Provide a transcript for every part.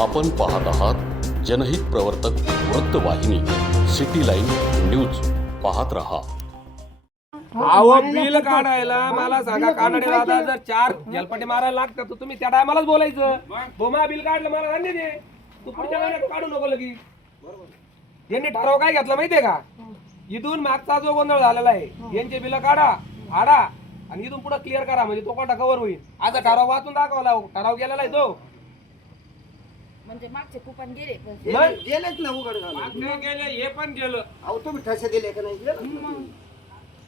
आपण पाहत आहात जनहित प्रवर्तक वृत्तवाहिनी सिटी लाईन न्यूज. पाहत रहा. अहो बिल काढायला मला सांगा कानडे दादा जर 4 जलपटे मारायला लागतात तर तुम्ही त्या टायमालाच बोलायचं. बोमा बिल काढलं मला धान्य दे, तू पुढच्या महिन्यात काढू नको लगी. यांनी ठराव काय घेतला माहितीये का? इथून मागचा जो गोंधळ झालेला आहे यांचे बिल काढा आडा आणि इथून पुढे क्लिअर करा म्हणजे तो कोटा कव्हर होईल. आता ठराव वाचून दाखवला, ठराव गेलेला आहे तो. म्हणजे मागचे कुपन गेले गेलेच ना उघड घालून. मागचे गेले हे पण गेलं. अहो तुम्ही ठसे दिले का नाही?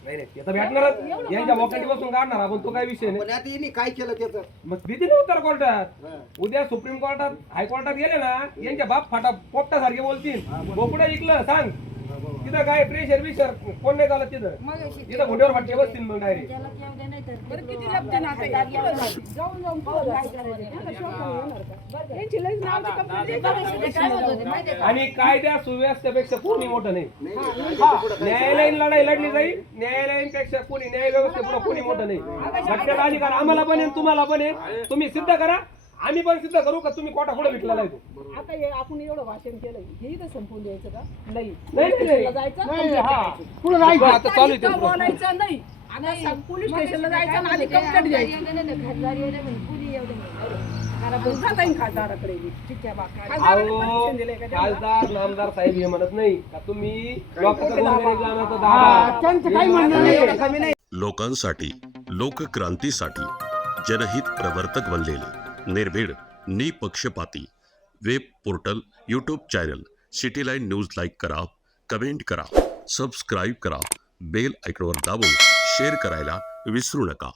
नाही नाही आता भेटणारच यांच्या वॉकेटी बसून काढणार आपण, तो काय विषय नाही. पण आता यांनी काय केलं त्याचं? मग भीती नाही उत्तर कोर्टात. उद्या सुप्रीम कोर्टात हायकोर्टात गेले ना यांच्या बाप फाटा पोपटासारखे बोलतील. बोकडं ऐकलं सांग तिथं काय प्रेशर विशर कोण नाही झालं तिथं. तिथं घोड्यावर फाटके बसतील मग डायरेक्ट. आणि कायद्या सुव्यवस्थेपेक्षा कोणी मोठं नाही. न्यायालयीन लढाई लढली जाईल, न्यायालयीन पेक्षा कोणी न्याय व्यवस्थेपुढे कोणी मोठं नाही. घटनेचा अधिकार आम्हाला पण आहे तुम्हाला पण आहे. तुम्ही सिद्ध करा, आम्ही पण सिद्ध करू का तुम्ही कोटा पुढे विकलेला आहे तो. आता आपण एवढं भाषण केलं हे इथं संपवून द्यायचं का? नाही आता चालू आहे ते. बोलायचं नाही. आता पोलीस स्टेशनला जायचं आणि आधी कंप्लेंट द्यायची. जाता येईल खासदाराकडे बी. ठीक आहे बा. खासदाराने permission दिलंय का त्यांना? खासदार नामदार साहेब हे म्हणत नाही का तुम्ही लोकांचं गोरगरीब लावण्याचं त्यांचं काही म्हणणं नाही, एवढं कमी नाही. लोकांसाठी, लोकक्रांतीसाठी जनहित प्रवर्तक बनलेले निर्भीड, निपक्षपाती web portal, YouTube channel city line news like करा, कमेंट करा, सबस्क्राईब करा, बेल आयकॉनवर दाबून शेअर करायला विसरू नका.